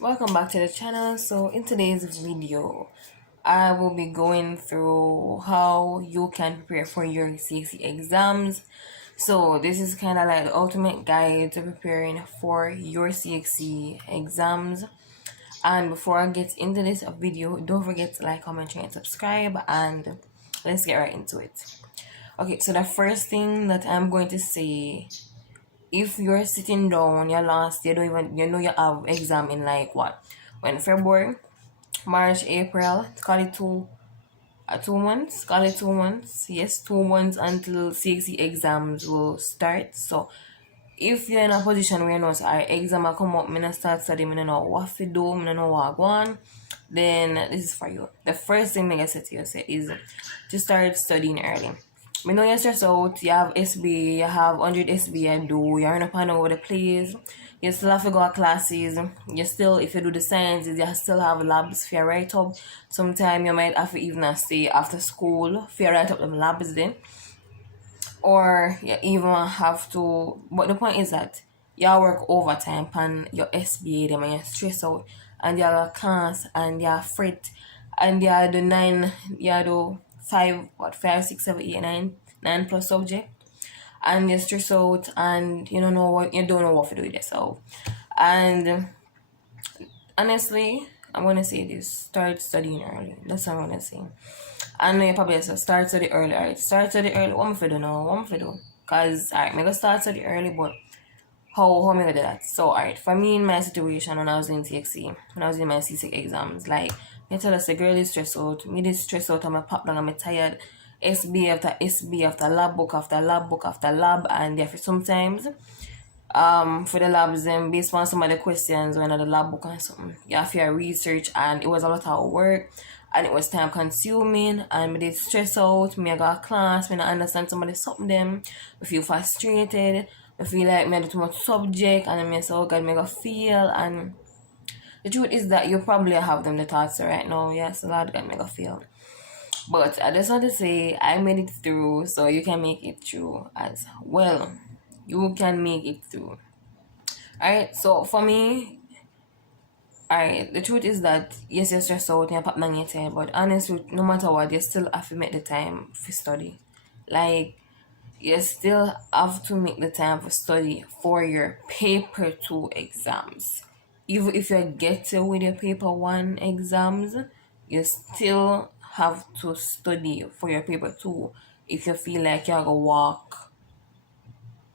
Welcome back to the channel. So in today's video I will be going through how you can prepare for your CXC exams. So this is kind of like the ultimate guide to preparing for your CXC exams. And before I get into this video, don't forget to like, comment, share, and subscribe, and let's get right into it. Okay, so the first thing that I'm going to say, if you're sitting down, you're lost, you don't even you have exam in like what, when February, March, April, call it 2 months, call it 2 months, yes, 2 months until CXC exams will start. So if you're in a position where you know so our exam will come up, me not start studying, me not know what to do, me not know what I want, then this is for you. The first thing I say to you is to start studying early. Me know you're stressed out, you have SB, you have 100 SB I do, you're in a pan over the place, you still have to go to classes, you still, if you do the sciences, you still have labs for your write up. Sometimes you might have to even stay after school for your write up them labs then. Or you even have to, but the point is that you work overtime on your SBA them and you stress out and you have a class and you fret and you do nine, you do five, what, five, six, seven, eight, nine plus subject, and you stress out and you don't know what to do with yourself. And honestly, I'm gonna say this: start studying early. That's what I'm gonna say. I know you probably say start study early. Alright, start study early. What am I do now? What am I do? Cause alright, I'm gonna start study early, but how am I gonna do that? So alright, for me in my situation when I was in TXC, when I was in my C6 exams, like I tell us the girl is stressed out, me is stressed out, I'm pop down, I'm tired. SB after SB after lab book after lab book after lab, and therefore sometimes for the labs then based on some of the questions when the lab book and something you have to research, and it was a lot of work and it was time consuming, and me did stress out, me I got class, me not understand some of the something them, I feel frustrated, I feel like me I do too much subject, and then me say oh god me go feel. And the truth is that you probably have them the thoughts right now, yes, Lord God me go feel. But I just want to say I made it through, so you can make it through as well. You can make it through. Alright, so for me, alright, the truth is that yes, you're stressed out and you're popping on your tail, but honestly, no matter what, you still have to make the time for study. Like, you still have to make the time for study for your paper 2 exams. Even if you get to with your paper 1 exams, you still have to study for your paper 2 if you feel like you're gonna walk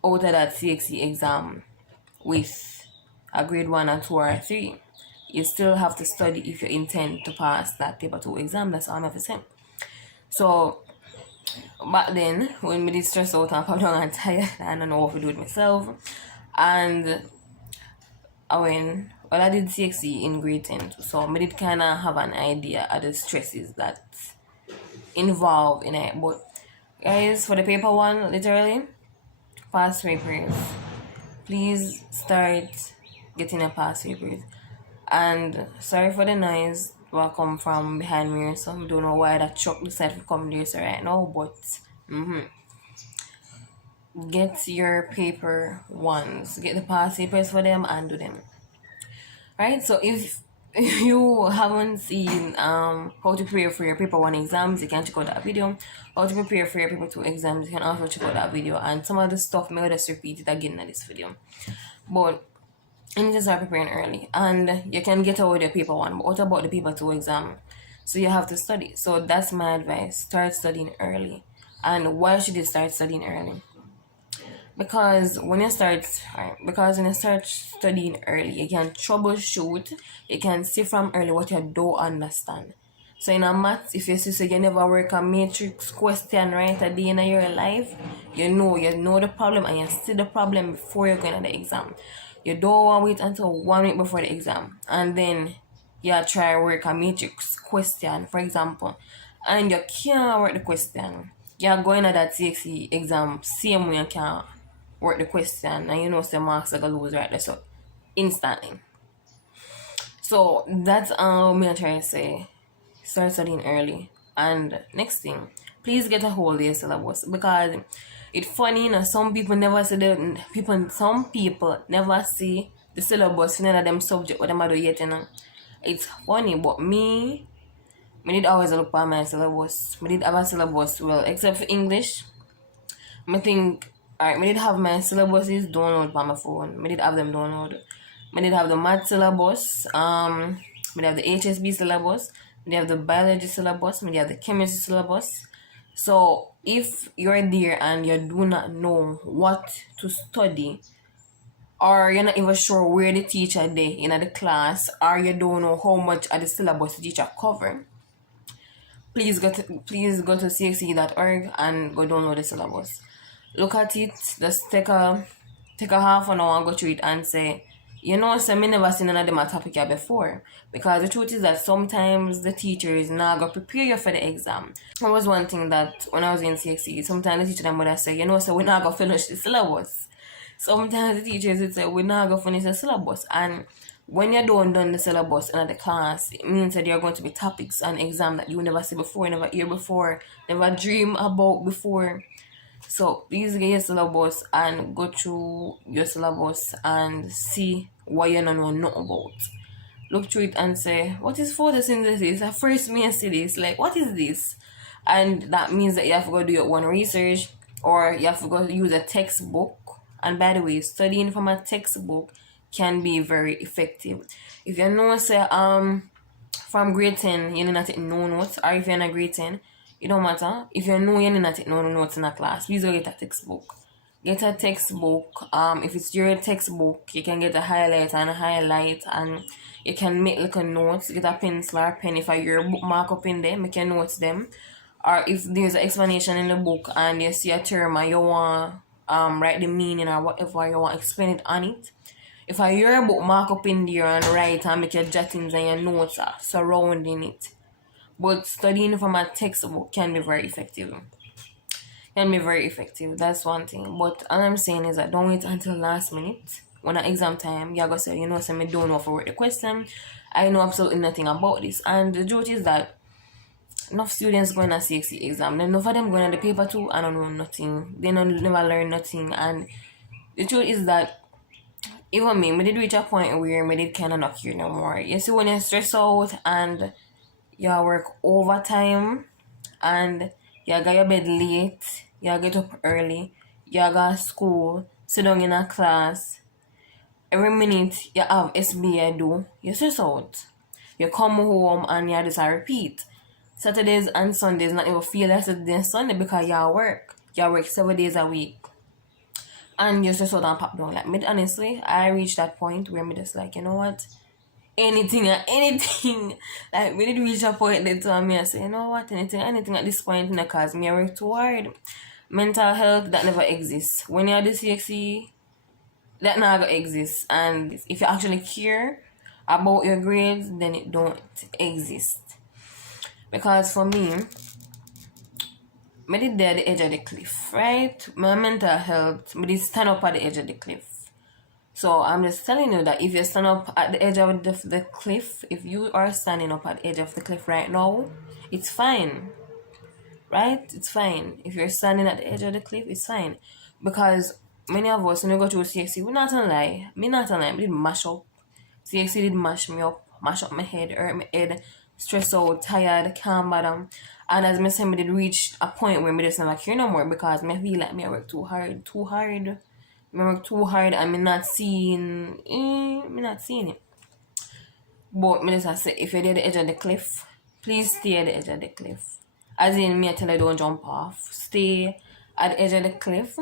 out of that CXC exam with a grade 1 or 2 or 3. You still have to study if you intend to pass that paper 2 exam. That's all I'm ever saying. So back then when me did stress out and come down and tired and I don't know what to do with myself, and I did CXC in grade 10 too, so I did kind of have an idea of the stresses that involved in it. But guys, for the paper 1, literally past papers, please start getting a past papers. And sorry for the noise what come from behind me, so I don't know why that truck decided to come there so right now, but get your paper 1s, get the past papers for them and do them. Right, so if you haven't seen how to prepare for your paper 1 exams, you can check out that video. How to prepare for your paper 2 exams, you can also check out that video. And some of the stuff may just repeat it again in this video, but you need to start preparing early. And you can get away with your paper 1, but what about the paper 2 exam? So you have to study. So that's my advice: start studying early. And why should you start studying early? Because when you start studying early, you can troubleshoot, you can see from early what you don't understand. So in a maths, if you see so you never work a matrix question right at the end of your life, you know the problem and you see the problem before you're going to the exam. You don't want to wait until 1 week before the exam and then you try to work a matrix question, for example, and you can't work the question. You're going to that CXE exam same way you can't work the question, and you know some marks are gonna lose right there, so instantly. So that's me I try to say: start studying early. And next thing, please get a hold of your syllabus, because it's funny, some people never see the syllabus for none of them subject what them do yet, you know. It's funny, but me did always look for my syllabus. Me did have a syllabus, well, except for English. Me think, alright, me did have my syllabuses download on my phone. Me did have them download. Me did have the math syllabus. Me did have the HSB syllabus. Me did have the biology syllabus. Me did have the chemistry syllabus. So if you're there and you do not know what to study, or you're not even sure where the teacher day in the class, or you don't know how much of the syllabus the teacher cover, please go to cxe.org and go download the syllabus. Look at it, just take a half an hour and go through it and say, so me never seen none of them a topic here before. Because the truth is that sometimes the teacher is not going to prepare you for the exam. That was one thing that when I was in CXE, sometimes the teacher them would say, so we're not going to finish the syllabus. Sometimes the teachers would say, we're not going to finish the syllabus. And when you don't done the syllabus in the class, it means that there are going to be topics and exam that you never see before, never hear before, never dream about before. So please get your syllabus and go through your syllabus and see what you don't know nothing about. Look through it and say, what is photosynthesis? At first me see this, like what is this? And that means that you have to go do your own research, or you have to go use a textbook. And by the way, studying from a textbook can be very effective. If you know, say, from grade 10, you need not take no notes, or if you're in a grade 10, it don't matter. If you know you need not take no notes in a class, please go get a textbook. Get a textbook. If it's your textbook, you can get a highlight and you can make little notes. Get a pencil or pen if I your bookmark up in there, make your notes them. Or if there's an explanation in the book and you see a term and you want write the meaning or whatever you want explain it on it. If I your bookmark up in there and write and make your jottings and your notes surrounding it. But studying from a textbook can be very effective. That's one thing. But all I'm saying is that don't wait until last minute. When at exam time, you're going to say, so I don't know if I write the question. I know absolutely nothing about this. And the truth is that enough students going to CXC exam. Then enough of them going to the paper too. I don't know nothing. They don't never learn nothing. And the truth is that even me did reach a point where me did kind of not care no more. You see, when you're stressed out and you work overtime and you got your bed late, you get up early, you go to school, sit down in a class, every minute you have SBI do, you stress out. You come home and you just repeat. Saturdays and Sundays not even feel like Saturday and Sunday because you work. You work 7 days a week. And you stress out and pop down. Like, honestly, I reached that point where me just like, you know what? Anything. Like, we did reach a point that told me, I say, you know what? Anything at this point, because me I work too hard. Mental health, that never exists. When you're the CXE, that never exists. And if you actually care about your grades, then it don't exist. Because for me did there at the edge of the cliff, right? My mental health, me did stand up at the edge of the cliff. So I'm just telling you that if you stand up at the edge of the cliff, if you are standing up at the edge of the cliff right now, it's fine. Right? It's fine. If you're standing at the edge of the cliff, it's fine. Because many of us, when we go through CXC, we're not gonna lie. Me did mash up. CXC did mash me up, mash up my head, hurt my head, stressed out, tired, calm bottom. And as I said, me did reach a point where me just never care no more because me feel like me I work too hard. Me work too hard and me not seeing it. But me just say, if you're at the edge of the cliff, please stay at the edge of the cliff. As in, me I tell you don't jump off. Stay at the edge of the cliff.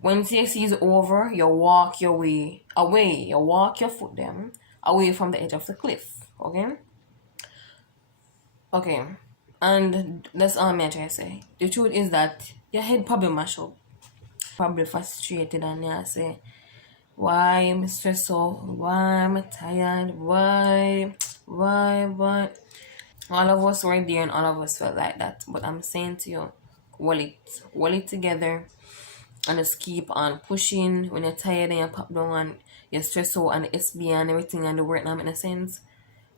When CXC is over, you walk your way away. You walk your foot them away from the edge of the cliff. Okay? And that's all I'm trying to say. The truth is that your head probably mash up. Probably frustrated and you say, why am I stressed out? Why am I tired? Why? All of us were there and all of us felt like that. But I'm saying to you, hold it together and just keep on pushing. When you're tired and you pop down and you're stressed out and the SB and everything and the work not making sense,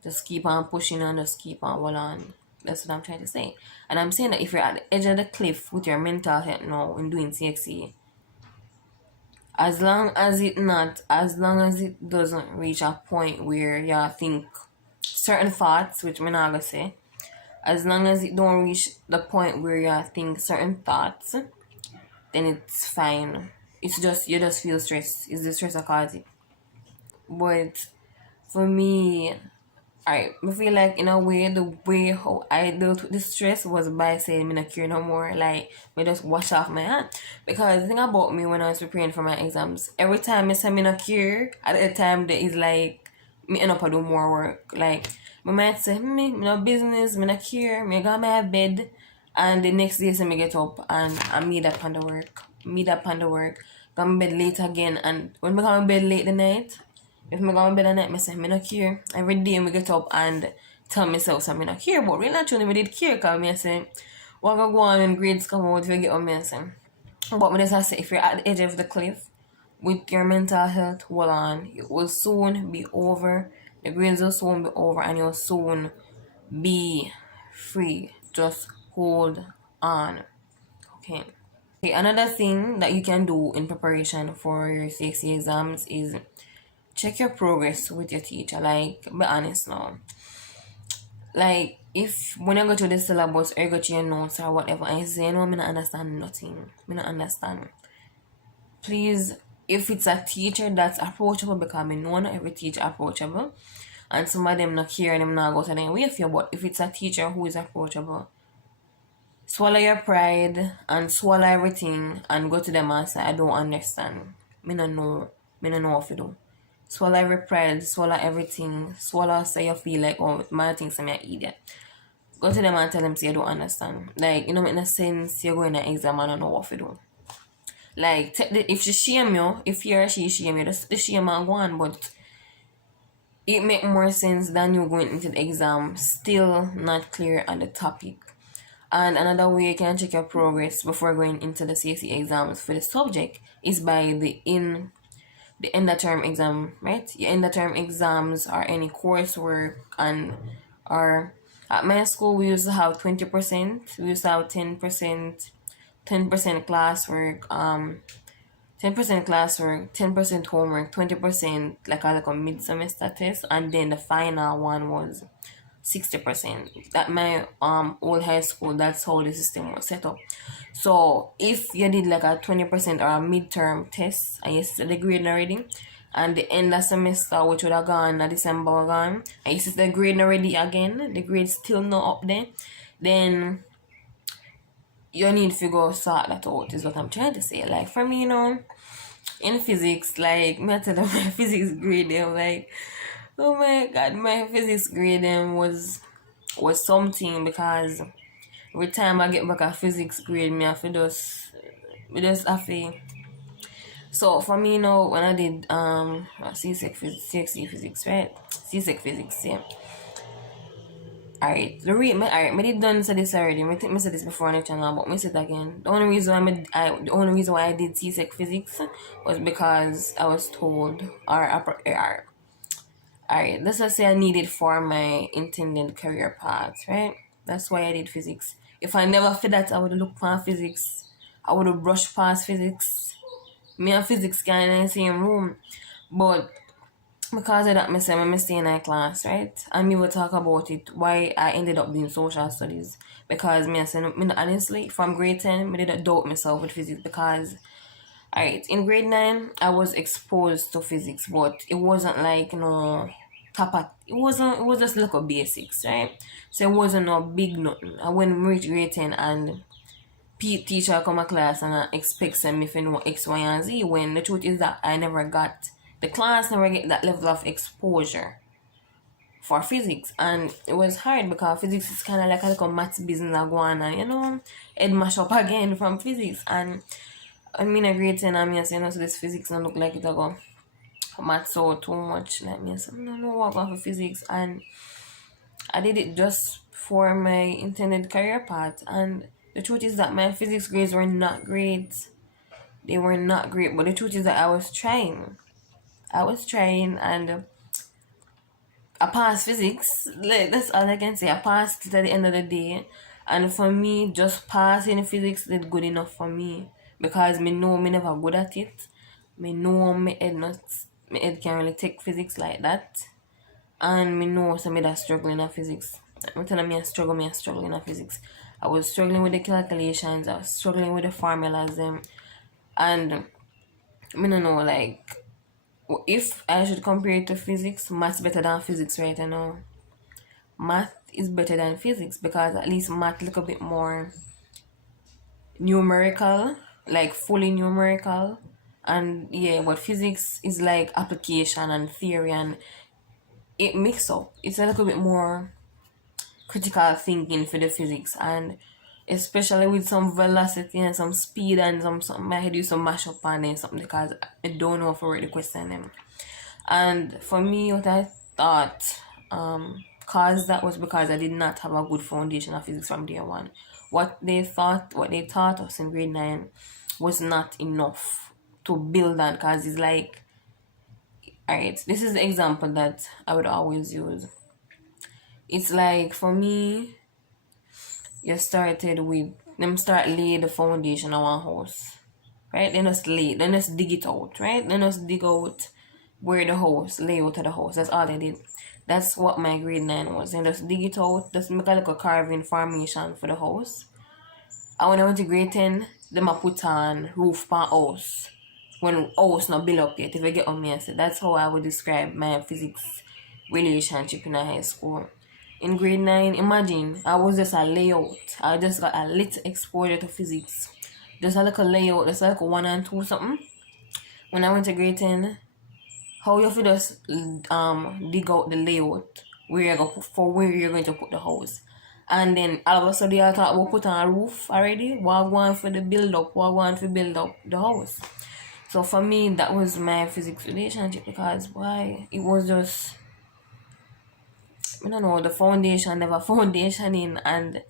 just keep on pushing and just keep on hold on. That's what I'm trying to say. And I'm saying that if you're at the edge of the cliff with your mental health now in doing CXE, as long as it doesn't reach a point where you think certain thoughts, which me not gonna say, as long as it don't reach the point where you think certain thoughts, then it's fine. It's just you just feel stressed. It's the stress that causes it. But for me, I feel like in a way the way how I dealt with the stress was by saying me not care no more. Like me just wash off my hand. Because the thing about me when I was preparing for my exams, every time I say me not care, at the time there is like me end up do more work. Like me might say me no business, me not care, me go my bed, and the next day say me get up and I meet up on the work. Meet up on the work. Go to bed late again, and when me go to bed late the night, if me go to bed at night, I say, me not care. Every day I get up and tell myself, so me not care. But really, actually, me did care because me say, what go on when grades come out, if you get on me, I say. But me just say, if you're at the edge of the cliff with your mental health, hold on. It will soon be over. The grades will soon be over and you'll soon be free. Just hold on. Okay. Okay, another thing that you can do in preparation for your CXC exams is check your progress with your teacher. Like, be honest now. Like, if when you go to the syllabus or you go to your notes or whatever, and you say, you know, I don't understand nothing. I don't understand. Please, if it's a teacher that's approachable, because I know not every teacher approachable, and some of them not care and them not go to them way for you, but if it's a teacher who is approachable, swallow your pride and swallow everything and go to them and say, I don't understand. Me no know. Me no know what to do. Swallow every pride, swallow everything, swallow so you feel like, oh, my things I'm an idiot. Go to them and tell them, say, you don't understand. Like, you know, in a sense, you're going to exam and I don't know what to do. Like, if she shame you, if he or she shame you, just the shame and go on, but it make more sense than you going into the exam still not clear on the topic. And another way you can check your progress before going into the CSE exams for the subject is by the end of term exam, right? Your end of term exams or any coursework and or at my school we used to have 20%, we used to have 10%, 10% classwork, 10% classwork, 10% homework, 20% like a mid semester test, and then the final one was 60%. At my old high school, that's how the system was set up. So if you did like a 20% or a midterm test and you set the grade already, and the end of semester which would have gone December gone, and you set the grade already again, the grade still not up there, then you need to go sort that out is what I'm trying to say. Like for me, you know, in physics, like me I tell them my physics grade them like, oh my god, my physics grade them was something, because every time I get back a physics grade, me have to just have to. So for me now, when I did C-Sec physics, right? C-Sec physics, yeah. Alright, me did done say this already. I think I said this before on the channel, but me say it again. The only reason why I did C-Sec physics was because I was told, alright, let's just say I need it for my intended career path, right? That's why I did physics. If I never feel that, I would look for physics. I would have brushed past physics. Me and physics kind of in the same room. But because of that, I stay in that class, right? And me will talk about it, why I ended up doing social studies. Because me, I say, honestly, from grade 10, I didn't doubt myself with physics because alright, in grade 9, I was exposed to physics, but it wasn't like, it was just little basics, right? So it wasn't no big nothing. I went reach grade 10 and teacher come to class and I expect me if you know X, Y, and Z, when the truth is that the class never get that level of exposure for physics, and it was hard because physics is kind of like a little maths business I go on and it mash up again from physics. And I mean, a grade 10, and me say, so this physics don't look like it go maths out too much. Like me, I said, no, what about for physics? And I did it just for my intended career path. And the truth is that my physics grades were not great. They were not great, but the truth is that I was trying. And I passed physics. Like, that's all I can say. I passed it at the end of the day. And for me, just passing physics did good enough for me. Because me know me never good at it. me know my head can't really take physics like that. And me know some me that struggling in physics. I'm telling me I struggle in physics. I was struggling with the calculations, I was struggling with the formulas them, and I don't know, like, if I should compare it to physics, math's better than physics right now. Math is better than physics because at least math look a bit more numerical, like fully numerical. And yeah, but physics is like application and theory, and it mix up. It's a little bit more critical thinking for the physics, and especially with some velocity and some speed and some I do some mash up on it something because I don't know for the question them. And for me, what I thought, cause that was because I did not have a good foundation of physics from day one. What they taught us in grade 9 was not enough to build on, because it's like, alright, this is the example that I would always use. It's like, for me, you started with them start lay the foundation of one house, right? Then just dig it out, right? Then just dig out where the house, layout of the house. That's all they did. That's what my grade 9 was. And just dig it out, just make a little carving formation for the house. And when I went to grade 10, them I put on roof pan house. When house not built up yet, if I get on me, I said that's how I would describe my physics relationship in a high school. In grade 9, imagine, I was just a layout. I just got a little exposure to physics. Just a little layout, just a little 1 and 2 something. When I went to grade 10, how you feel just dig out the layout where you're going to put the house. And then all of a sudden you thought about put on a roof already. What want for the build up, what want to build up the house. So for me, that was my physics relationship, because why it was just, I don't know, the foundation never foundationing, and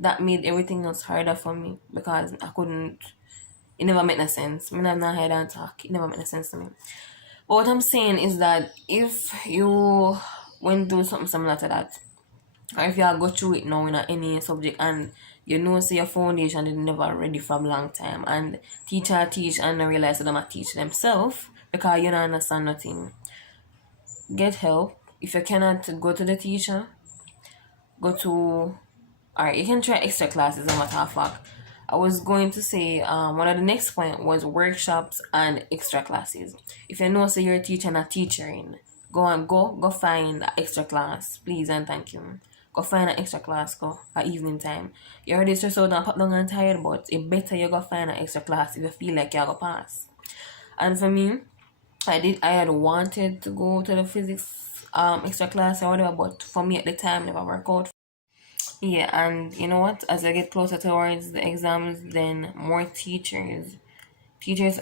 that made everything else harder for me because I couldn't. It never made no sense. Me not head and talk. It never made no sense to me. But what I'm saying is that if you went through something similar to that, or if you are go through it now in any subject, and you know say your foundation is never ready for a long time, and teacher teach and not realize that they might teach themselves because you don't understand nothing, get help. If you cannot go to the teacher, go to, or you can try extra classes. As a matter of fact, I was going to say one of the next point was workshops and extra classes. If you know say you're a teacher and a teachering, go find an extra class, please and thank you. Go find an extra class, go at evening time. You already stressed out and pop down and tired, but it better you go find an extra class if you feel like you're gonna pass. And for me, I had wanted to go to the physics extra class or whatever, but for me at the time never worked out. Yeah, and you know what? As I get closer towards the exams, then more teachers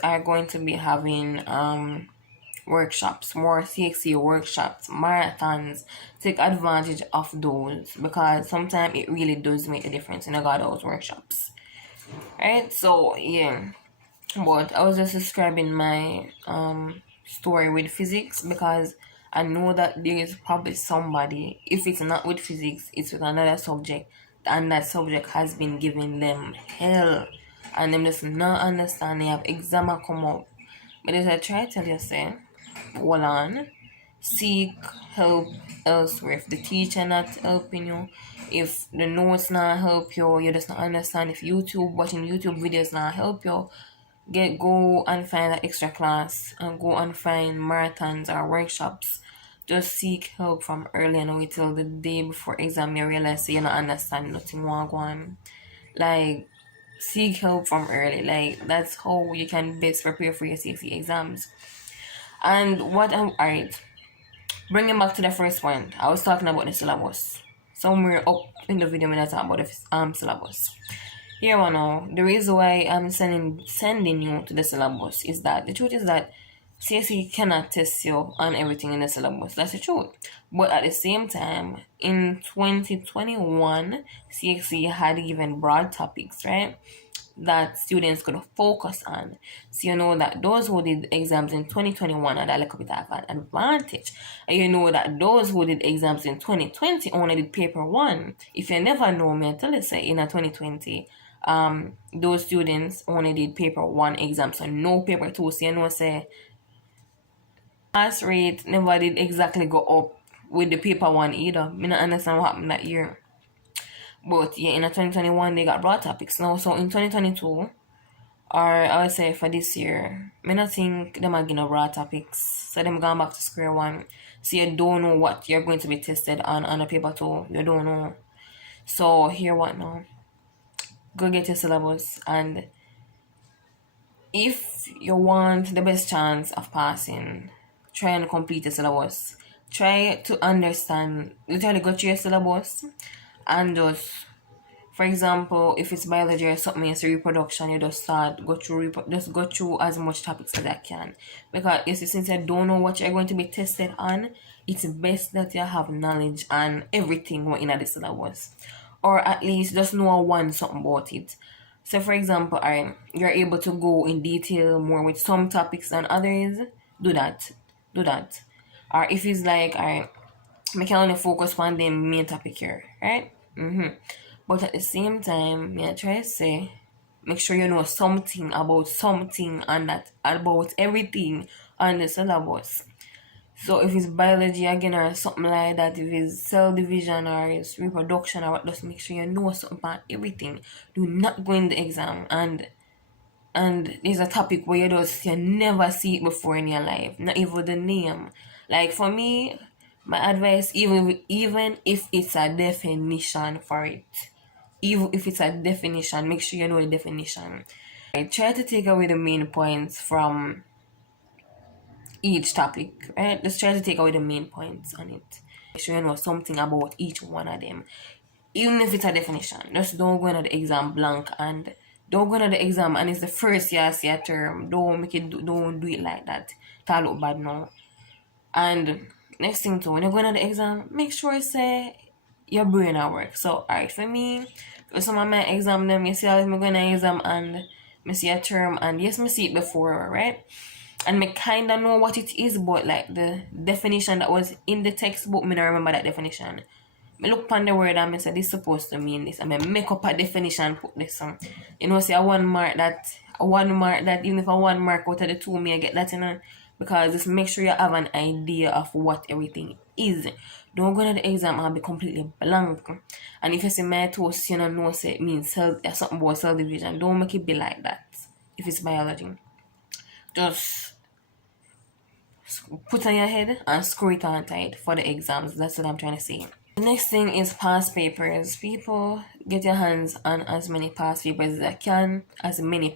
are going to be having workshops, more CXC workshops, marathons. Take advantage of those, because sometimes it really does make a difference in a got those workshops. Right? So yeah. But I was just describing my story with physics because I know that there is probably somebody, if it's not with physics, it's with another subject, and that subject has been giving them hell, and them just not understand. They have exam come up. But as I try to tell you, say, hold on, seek help elsewhere. If the teacher not helping you, if the notes not help you, you just not understand. If watching YouTube videos not help you, go and find an extra class and go and find marathons or workshops. Just seek help from early and wait till the day before exam. You realize you don't understand nothing going on. Like, seek help from early. Like, that's how you can best prepare for your CFE exams. And what I'm alright. Bringing back to the first point, I was talking about the syllabus. Somewhere up in the video when I talk about the syllabus. Here one now, the reason why I'm sending you to the syllabus is that the truth is that CSE cannot test you on everything in the syllabus. That's the truth. But at the same time, in 2021, CXE had given broad topics, right, that students could focus on. So you know that those who did exams in 2021 had a little bit of an advantage. And you know that those who did exams in 2020 only did paper 1. If you never know me, I tell you say in a 2020, those students only did paper 1 exam, so no paper 2. So say pass rate never did exactly go up with the paper 1 either. Me not understand what happened that year. But yeah, in 2021 they got raw topics now. So in 2022, or I would say for this year, me not think them are getting raw topics. So them going back to square one. So you don't know what you're going to be tested on a paper 2. You don't know. So here what now? Go get your syllabus, and if you want the best chance of passing, try and complete the syllabus. Try to understand, literally go through your syllabus and just, for example, if it's biology or something, it's reproduction, you just just go through as much topics as I can. Because you see, since I don't know what you're going to be tested on, it's best that you have knowledge on everything in the syllabus. Or at least just know one something about it. So for example, you're able to go in detail more with some topics than others, do that. Do that. Or if it's like, I can only focus on the main topic here, right? But at the same time, I try to say, make sure you know something and that about everything on the syllabus. So if it's biology again or something like that, if it's cell division or it's reproduction or what, just make sure you know something about everything. Do not go in the exam and there's a topic where you never see it before in your life, not even the name. Like for me, my advice, even if it's a definition for it, even if it's a definition, make sure you know the definition. Right? Try to take away the main points from each topic, right? Just try to take away the main points on it. Make sure you know something about each one of them. Even if it's a definition, just don't go into the exam blank and don't go into the exam and it's the first year see a term. Don't do it like that. That look bad now. And next thing too, when you're going to the exam, make sure you say your brain at work. So alright, for me, for some of my exam them, you see how I'm going to exam and me see a term and yes, me see it before, right? And me kinda know what it is, but like the definition that was in the textbook, me don't remember that definition. Me look upon the word and me say this supposed to mean this, and me make up a definition, put this on. Say a 1 mark that even if a 1 mark out of the 2, me I get that because just make sure you have an idea of what everything is. Don't go to the exam and be completely blank. And if you see my toast, know say it means something about cell division. Don't make it be like that. If it's biology, just put on your head and screw it on tight for the exams. That's what I'm trying to say. The next thing is past papers. People, get your hands on as many past papers as you can, as many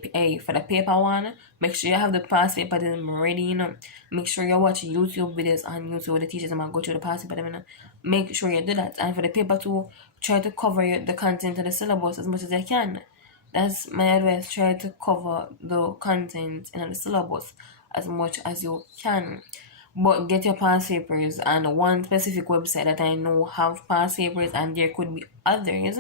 for the paper 1. Make sure you have the past paper ready, Make sure you watch YouTube videos on YouTube. The teachers might go through the past paper, Make sure you do that. And for the paper 2, try to cover the content of the syllabus as much as you can. That's my advice. Try to cover the content in the syllabus as much as you can. But get your past papers, and one specific website that I know have past papers, and there could be others.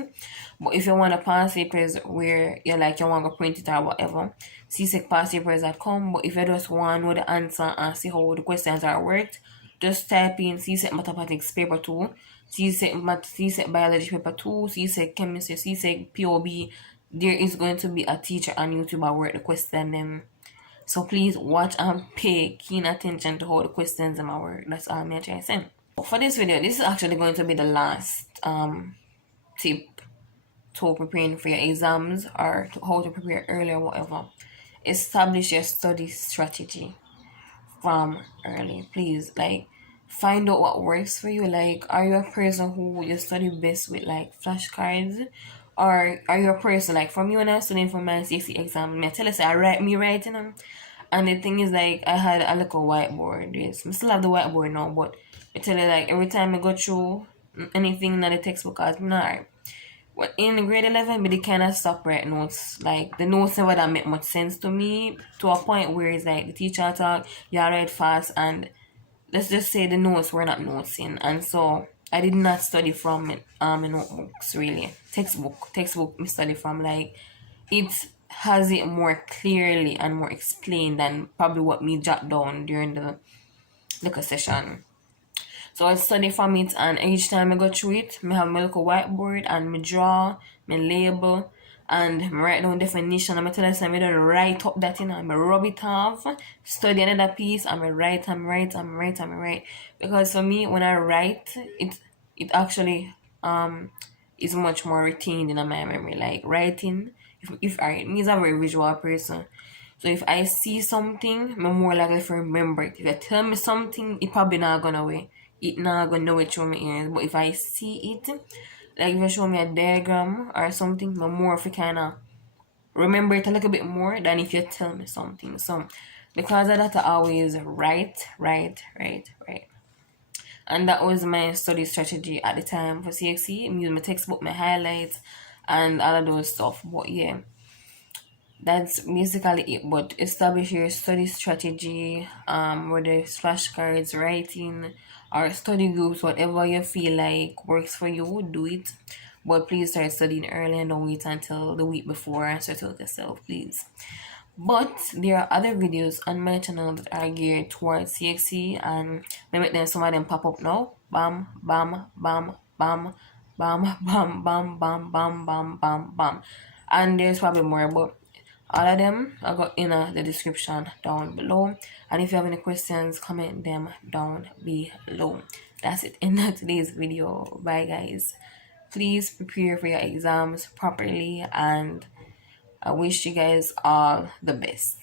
But if you want a past papers where you want to print it or whatever, csecpastpapers.com. But if you just want to know the answer and see how the questions are worked, just type in CSEC Mathematics paper 2, CSEC Biology paper 2, CSEC Chemistry, CSEC POB. There is going to be a teacher on YouTube that work the question them. So please watch and pay keen attention to how the questions in my work. That's all I'm trying to say. For this video, this is actually going to be the last tip to preparing for your exams or to how to prepare earlier or whatever. Establish your study strategy from early. Please, find out what works for you. Are you a person who you study best with flashcards? Or are you a person for me when I was studying for my CC exam, I tell you, I write, and the thing is I had a little whiteboard. Yes, I still have the whiteboard now, but I tell you every time I go through anything in the textbook, I was not. But in grade 11, but they kind of stop write notes. The notes never that make much sense to me, to a point where it's the teacher talk, you write fast, and let's just say the notes were not noting, and so I did not study from notebooks really. Textbook me study from it has it more clearly and more explained than probably what me jot down during the liquor session. So I study from it, and each time I go through it, I have my little whiteboard and me draw, me label, and I write down definition. I'm tell us I'm gonna write up that I'm rub it off, study another piece, I'm write. Because for me when I write it actually is much more retained in my memory. Like writing, if I means I'm a very visual person. So if I see something, I'm more likely to remember it. If you tell me something, it probably not gonna away. It not gonna know it through my ears. But if I see it, like if you show me a diagram or something, I'm more of a kinda remember it a little bit more than if you tell me something. So because of that I always write. And that was my study strategy at the time for CXC. I use my textbook, my highlights, and all of those stuff. But yeah, that's basically it. But establish your study strategy, whether it's flashcards, writing, or study groups, whatever you feel like works for you, do it. But please start studying early and don't wait until the week before and start with yourself, please. But there are other videos on my channel that are geared towards CXC, and maybe then some of them pop up now. Bam, bam, bam, bam, bam, bam, bam, bam, bam, bam, bam, bam. And there's probably more, but all of them I got in the description down below. And if you have any questions, comment them down below. That's it in today's video. Bye guys. Please prepare for your exams properly, and I wish you guys all the best.